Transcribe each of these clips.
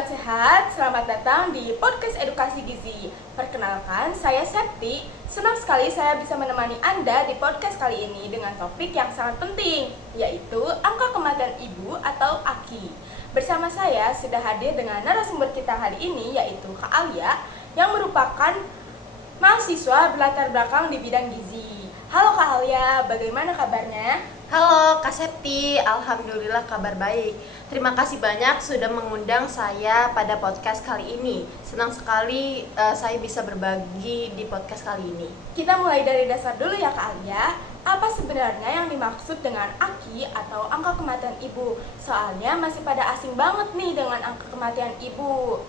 Sobat Sehat, selamat datang di Podcast Edukasi Gizi. Perkenalkan, saya Septi. Senang sekali saya bisa menemani Anda di podcast kali ini dengan topik yang sangat penting, yaitu angka kematian ibu atau AKI. Bersama saya sudah hadir dengan narasumber kita hari ini, yaitu Kak Alia, yang merupakan mahasiswa berlatar belakang di bidang gizi. Halo Kak Alia, bagaimana kabarnya? Halo Kak Septi, Alhamdulillah kabar baik. Terima kasih banyak sudah mengundang saya pada podcast kali ini. Senang sekali saya bisa berbagi di podcast kali ini. Kita mulai dari dasar dulu ya Kak Alia. Apa sebenarnya yang dimaksud dengan AKI atau angka kematian ibu? Soalnya masih pada asing banget nih dengan angka kematian ibu.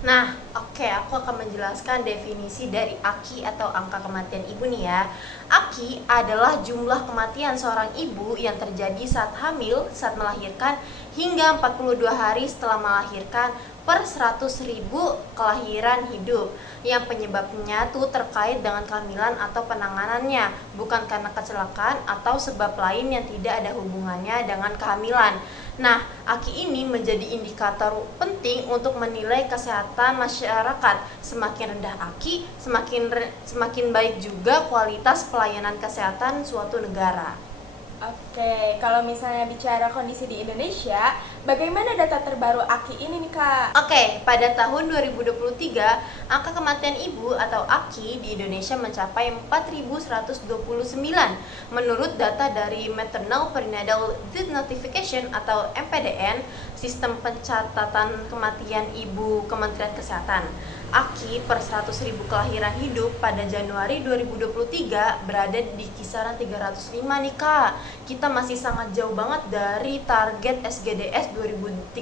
Nah, aku akan menjelaskan definisi dari AKI atau angka kematian ibu nih ya. AKI adalah jumlah kematian seorang ibu yang terjadi saat hamil, saat melahirkan, hingga 42 hari setelah melahirkan per 100.000 kelahiran hidup. Yang penyebabnya tuh terkait dengan kehamilan atau penanganannya, bukan karena kecelakaan atau sebab lain yang tidak ada hubungannya dengan kehamilan. Nah, AKI ini menjadi indikator penting untuk menilai kesehatan masyarakat. Semakin rendah AKI, semakin baik juga kualitas pelayanan kesehatan suatu negara. Oke, kalau misalnya bicara kondisi di Indonesia, bagaimana data terbaru AKI ini nih Kak? Pada tahun 2023, angka kematian ibu atau AKI di Indonesia mencapai 4.129. Menurut data dari Maternal Perinatal Death Notification atau MPDN, Sistem Pencatatan Kematian Ibu Kementerian Kesehatan. AKI per 100.000 kelahiran hidup pada Januari 2023 berada di kisaran 305 nih Kak. Kita masih sangat jauh banget dari target SGDS 2030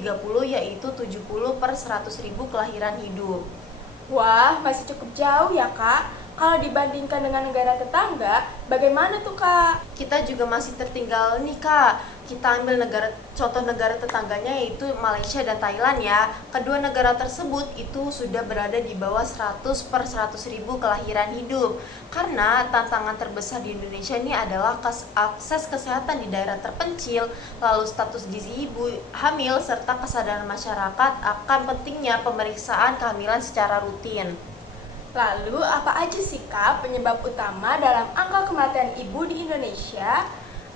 yaitu 70 per 100.000 kelahiran hidup. Wah, masih cukup jauh ya Kak. Kalau dibandingkan dengan negara tetangga, bagaimana tuh Kak? Kita juga masih tertinggal nih Kak. Kita ambil contoh negara tetangganya yaitu Malaysia dan Thailand ya. Kedua negara tersebut itu sudah berada di bawah 100 per 100.000 kelahiran hidup. Karena tantangan terbesar di Indonesia ini adalah akses kesehatan di daerah terpencil, lalu status gizi ibu hamil, serta kesadaran masyarakat akan pentingnya pemeriksaan kehamilan secara rutin. Lalu, apa aja sih Kak penyebab utama dalam angka kematian ibu di Indonesia?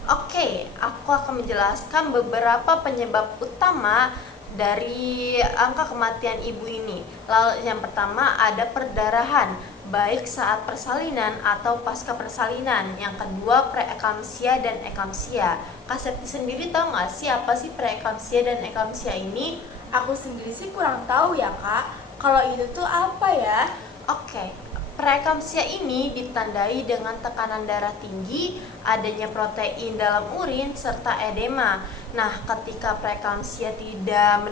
Aku akan menjelaskan beberapa penyebab utama dari angka kematian ibu ini. Lalu yang pertama ada perdarahan, baik saat persalinan atau pasca persalinan. Yang kedua preeklamsia dan eklamsia. Kak Septi sendiri tahu nggak sih apa sih preeklamsia dan eklamsia ini? Aku sendiri sih kurang tahu ya Kak. Kalau itu tuh apa ya? Preeklamsia ini ditandai dengan tekanan darah tinggi, adanya protein dalam urin, serta edema. Nah, ketika preeklamsia tidak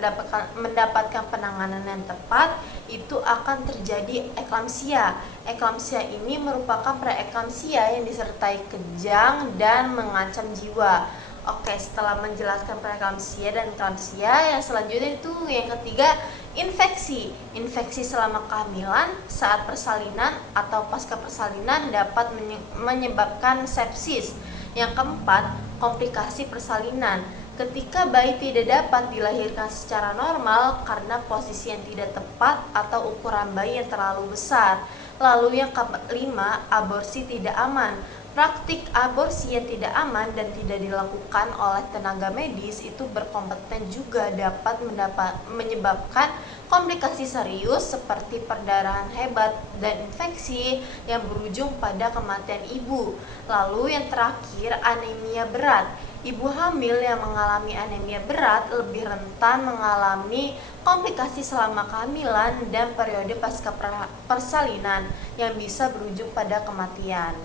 mendapatkan penanganan yang tepat, itu akan terjadi eklamsia. Eklamsia ini merupakan preeklamsia yang disertai kejang dan mengancam jiwa. Setelah menjelaskan preeklamsia dan eklamsia, yang selanjutnya itu yang ketiga infeksi. Infeksi selama kehamilan, saat persalinan atau pasca persalinan dapat menyebabkan sepsis. Yang keempat, komplikasi persalinan. Ketika bayi tidak dapat dilahirkan secara normal karena posisi yang tidak tepat atau ukuran bayi yang terlalu besar. Lalu yang kelima, aborsi tidak aman. Praktik aborsi yang tidak aman dan tidak dilakukan oleh tenaga medis itu berkompeten juga dapat menyebabkan komplikasi serius seperti perdarahan hebat dan infeksi yang berujung pada kematian ibu. Lalu yang terakhir, anemia berat. Ibu hamil yang mengalami anemia berat lebih rentan mengalami komplikasi selama kehamilan dan periode pasca persalinan yang bisa berujung pada kematian.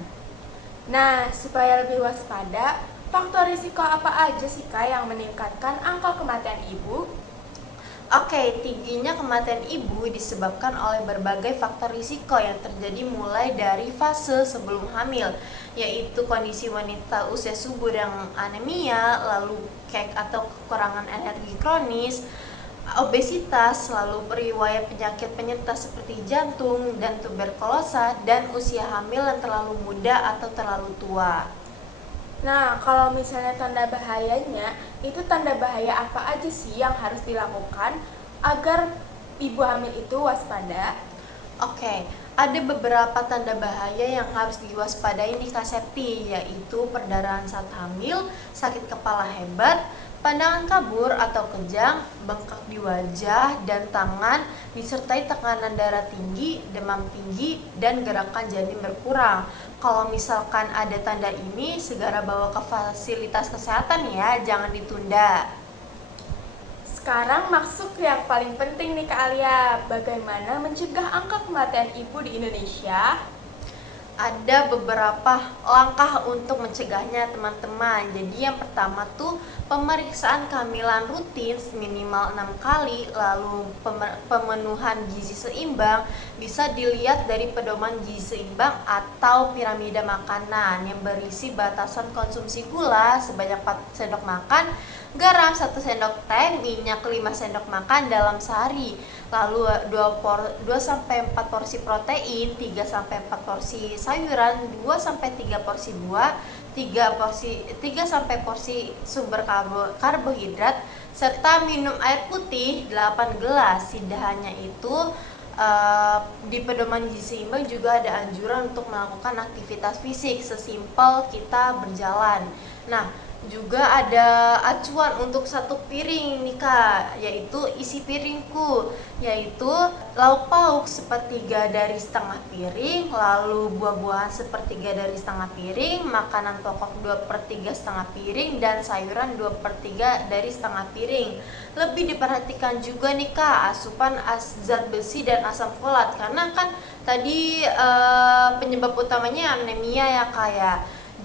Nah, supaya lebih waspada, faktor risiko apa aja sih Kak yang meningkatkan angka kematian ibu? Tingginya kematian ibu disebabkan oleh berbagai faktor risiko yang terjadi mulai dari fase sebelum hamil, yaitu kondisi wanita usia subur yang anemia, lalu atau kekurangan energi kronis, obesitas, lalu riwayat penyakit penyerta seperti jantung dan tuberkulosa, dan usia hamil yang terlalu muda atau terlalu tua. Nah, kalau misalnya tanda bahayanya, itu tanda bahaya apa aja sih yang harus dilakukan agar ibu hamil itu waspada? Oke, ada beberapa tanda bahaya yang harus diwaspadai nih Kak Septi, yaitu perdarahan saat hamil, sakit kepala hebat, pandangan kabur atau kejang, bengkak di wajah dan tangan, disertai tekanan darah tinggi, demam tinggi, dan gerakan janin berkurang. Kalau misalkan ada tanda ini, segera bawa ke fasilitas kesehatan ya, jangan ditunda. Sekarang masuk yang paling penting nih Kak Alia, bagaimana mencegah angka kematian ibu di Indonesia? Ada beberapa langkah untuk mencegahnya teman-teman. Jadi yang pertama tuh pemeriksaan kehamilan rutin minimal 6 kali, lalu pemenuhan gizi seimbang bisa dilihat dari pedoman gizi seimbang atau piramida makanan yang berisi batasan konsumsi gula sebanyak 4 sendok makan, garam 1 sendok teh, minyak 5 sendok makan dalam sehari. Lalu 2-4 porsi protein, 3-4 porsi sayuran, 2-3 porsi buah, 3-4 porsi sumber karbohidrat, serta minum air putih 8 gelas. Tidak hanya itu, di pedoman gizi seimbang juga ada anjuran untuk melakukan aktivitas fisik sesimpel kita berjalan. Nah, juga ada acuan untuk satu piring nih Kak, yaitu isi piringku, yaitu lauk pauk sepertiga dari setengah piring, lalu buah-buahan sepertiga dari setengah piring, makanan pokok 2/3 setengah piring, dan sayuran 2/3 dari setengah piring. Lebih diperhatikan juga nih Kak, asupan zat besi dan asam folat, karena kan tadi penyebab utamanya anemia ya Kak ya.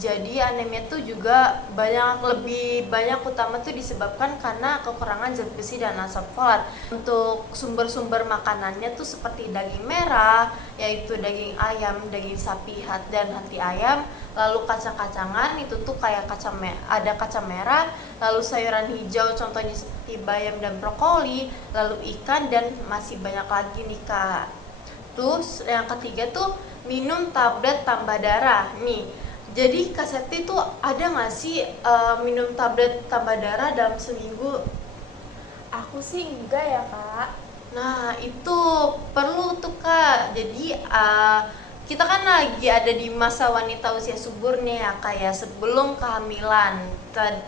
Jadi anemia tuh juga lebih banyak utama tuh disebabkan karena kekurangan zat besi dan asam folat. Untuk sumber-sumber makanannya tuh seperti daging merah, yaitu daging ayam, daging sapi, dan hati ayam. Lalu kacang-kacangan itu tuh kayak ada kacang merah, lalu sayuran hijau contohnya seperti bayam dan brokoli, lalu ikan, dan masih banyak lagi nih Kak. Terus yang ketiga tuh minum tablet tambah darah nih. Jadi Kak Septi tuh ada nggak sih minum tablet tambah darah dalam seminggu? Aku sih enggak ya Kak. Nah itu perlu tuh Kak. Jadi kita kan lagi ada di masa wanita usia subur nih ya Kak ya, sebelum kehamilan.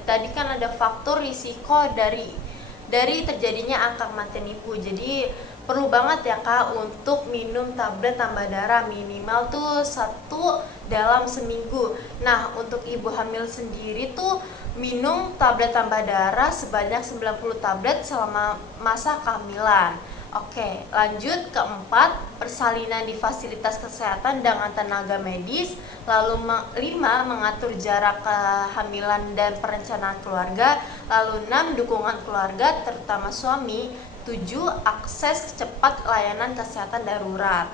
Tadi kan ada faktor risiko dari terjadinya angka kematian ibu. Jadi perlu banget ya Kak untuk minum tablet tambah darah minimal tuh 1 dalam seminggu. Nah, untuk ibu hamil sendiri tuh minum tablet tambah darah sebanyak 90 tablet selama masa kehamilan. Oke, lanjut keempat, persalinan di fasilitas kesehatan dengan tenaga medis. Lalu 5, mengatur jarak kehamilan dan perencanaan keluarga. Lalu 6, dukungan keluarga terutama suami. 7, akses cepat layanan kesehatan darurat.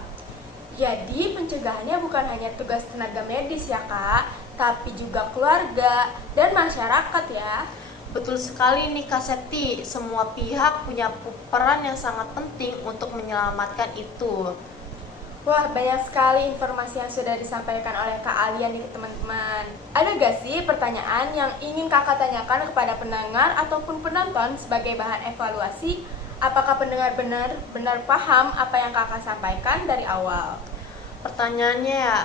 Jadi pencegahannya bukan hanya tugas tenaga medis ya Kak, tapi juga keluarga dan masyarakat ya. Betul sekali nih Kak Septi, semua pihak punya peran yang sangat penting untuk menyelamatkan itu. Wah, banyak sekali informasi yang sudah disampaikan oleh Kak Alia nih teman-teman. Ada gak sih pertanyaan yang ingin Kakak tanyakan kepada pendengar ataupun penonton sebagai bahan evaluasi? Apakah pendengar benar paham apa yang Kakak sampaikan dari awal? Pertanyaannya ya,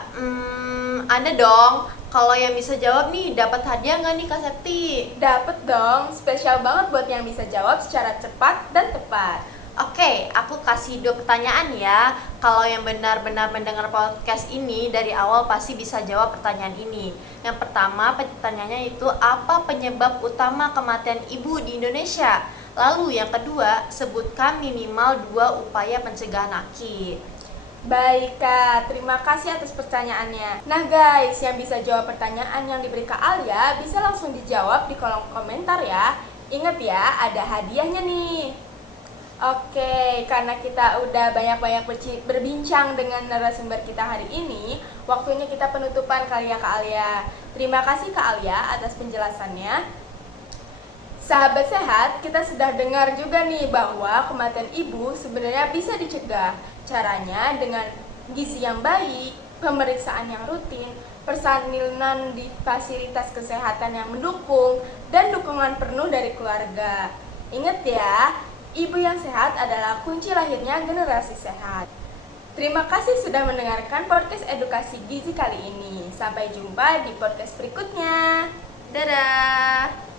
ada dong. Kalau yang bisa jawab nih, dapat hadiah nggak nih Kak Septi? Dapat dong, spesial banget buat yang bisa jawab secara cepat dan tepat. Oke, aku kasih 2 pertanyaan ya. Kalau yang benar-benar mendengar podcast ini dari awal pasti bisa jawab pertanyaan ini. Yang pertama, pertanyaannya itu apa penyebab utama kematian ibu di Indonesia? Lalu yang kedua, sebutkan minimal 2 upaya pencegahan AKI. Baik Kak, terima kasih atas pertanyaannya. Nah guys, yang bisa jawab pertanyaan yang diberi Kak Alia bisa langsung dijawab di kolom komentar ya. Ingat ya, ada hadiahnya nih. Oke, karena kita udah banyak-banyak berbincang dengan narasumber kita hari ini, waktunya kita penutupan kali ya Kak Alia. Terima kasih Kak Alia atas penjelasannya. Sahabat sehat, kita sudah dengar juga nih bahwa kematian ibu sebenarnya bisa dicegah. Caranya dengan gizi yang baik, pemeriksaan yang rutin, persalinan di fasilitas kesehatan yang mendukung, dan dukungan penuh dari keluarga. Ingat ya, Ibu yang sehat adalah kunci lahirnya generasi sehat. Terima kasih sudah mendengarkan podcast edukasi gizi kali ini. Sampai jumpa di podcast berikutnya. Dadah!